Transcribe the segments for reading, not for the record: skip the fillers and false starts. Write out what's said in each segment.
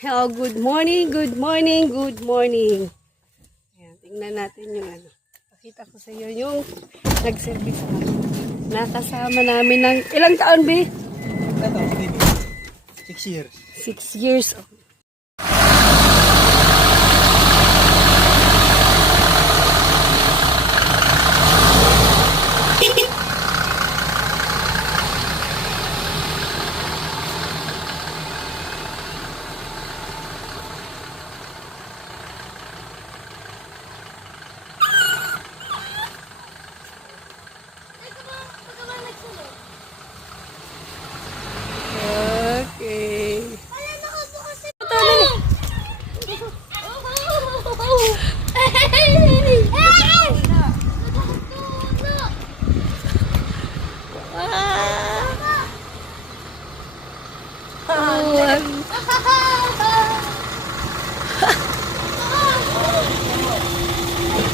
Hello, good morning, good morning, good morning. Ayan, tingnan natin yung ano. Pakita ko sa iyo yung nag-service ako. Nakasama namin ng ilang taon, Bi? Ito, 6 years. 6 years. Okay.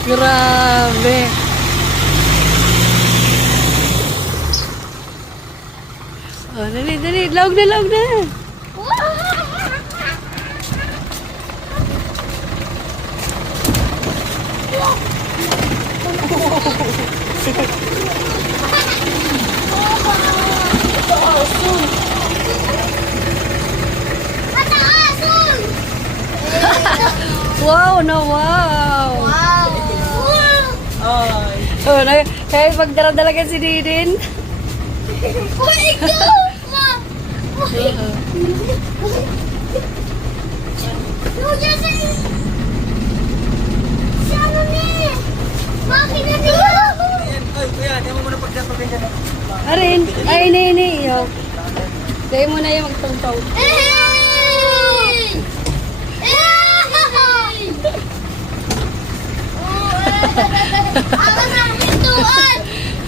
Grabe. Oh, dali, dali. Laog na, laog na. Wow, no, wow. Oh, kaya magdala-dala ka si Didin. Ay, kuya, di mo muna pagdapagan dyan. Arin, ay, ini. Yo. Kaya mo na yung magtongtong.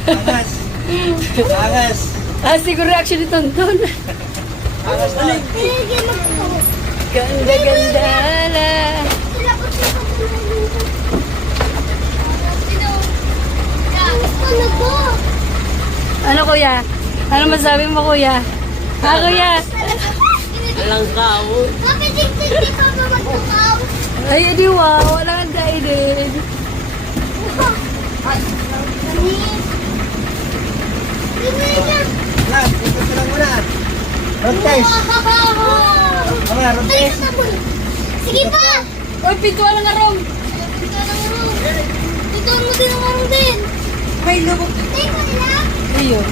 Angas. Angas. Siguro reaction ni Tonton. Angas na. Ganda-ganda na. Ano, kuya? Ano masabi mo, kuya? Ha, kuya? Alang kao. Ay, di wow. Wala kang kainin. Lab, ikot ka lang muna. Road test. Mga road test. Sige pa! Uy, pintuan lang arong. Ito mo din ang arong din. May lubog. Teka lang. Ayun.